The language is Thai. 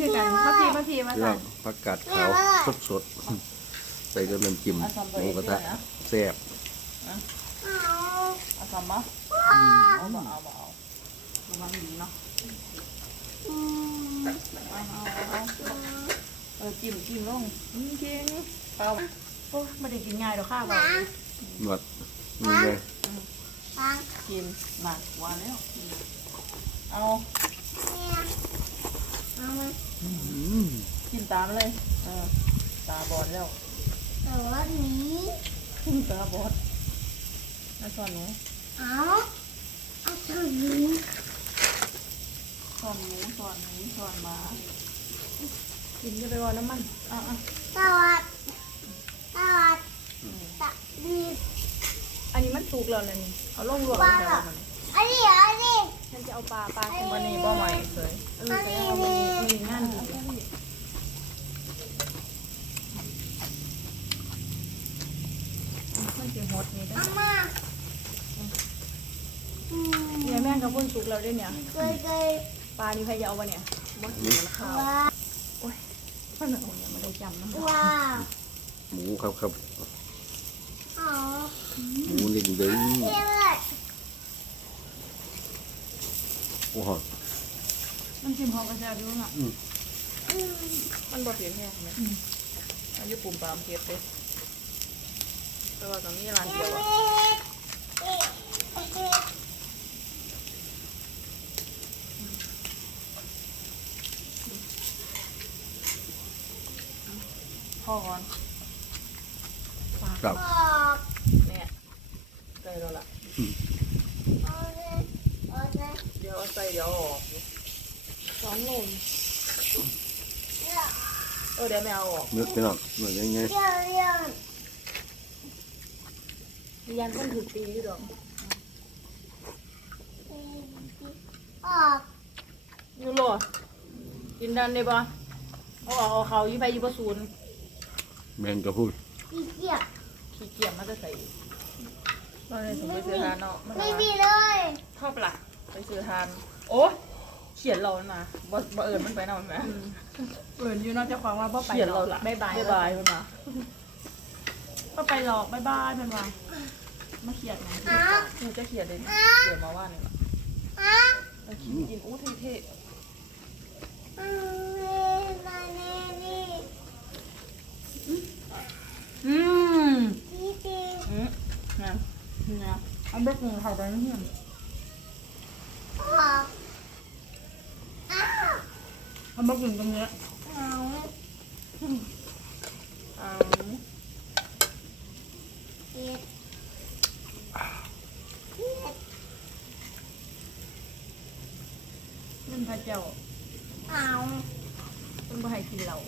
คือกันมาพี่มาพี่มาเรื่อสั่งนผักกาดขาวสดๆ ใส่กับน้ำจิ้มหมูกระทะแซ่บเอาทำมะเอาบ่เอาบ่เอาระวังดีเนาะเอาเอาเอาเออจิ้มจิ้มลงอืมเก่งเปล่าโอ้ไม่ได้กินง่ายดอกค่ะบ่หนวดนี่ไงกินหนักกว่าแล้วเอาอืม กินตามเลยเออตาบอดแล้วขึ้นตาบอดน่าสอนหนูสอนหนูสอนหนูสอนหมากินจะไปว่าน้ำมันอะอะอันนี้มันสุกแล้วนะนี่เอาลงรวมกันแล้วมันฉันจะเอาปลาปลาขึ้นวัมานนี้นี่บ่บ่ใหใหม่ม่เคยเออแต่เอามันมีงาน อยู่มันจะหดนี่ได้เนี่ยแม่งกับพุ่นสุกแล้วด้วยเนี่ยปลานี่ใครจะเอาวะเนี่ยบ่กินมันข้าวมันเอาเนี่ยมันได้จำนะหมูครับครับหมูเด้งๆโอ้โหมันจิ้มหอมกระเทียมด้วยอะมันบ่เผ็ดแห้งไหมอายุปุ่มปามเผ็ดเลย แต่ว่าตอนนี้ร้านเดียวอะพ่อก่อนครับเนี่ยใส่แล้วล่ะเดี๋ยวเอาใส่เดี๋ยวเอาออกสองโลเออเดี๋ยวไม่เอาออก เนื้อพี่น้องเนื้อยังไง ยันต้นถือตีอยู่ดอกยูโรกินดันได้ปะเอาออกเอาเขายี่ไปยี่ปะศูนย์แมงกะพรุนขี้เกียจมันจะใส่เราเลยถึงไปซื้อทานเนาะมันไม่ว่ามีเลยชอบปะล่ะ ไปซื้อทาน โอ้เขียนเรานะบ่บ่เอิญมันไปนอนไหมเอินอยู่เนอกจากความว่าบ่ไปเขียนหรเราอกละบายบายบ๊ายบายมันมาบ่ไปหลอกบายบายมันว่า มาเขียดนะหนูจะเขียนเลยเขียนมาว่าเนี่ยล่ะแล้วกินกินอู้เท่อืมๆอืมนะเนี่ยเอาเบ็ดหนึ่งเขาไปนี่ยเอามากินตรงเนี้ยเอา มันพระเจ้ามันบ่ให้กินเหล้า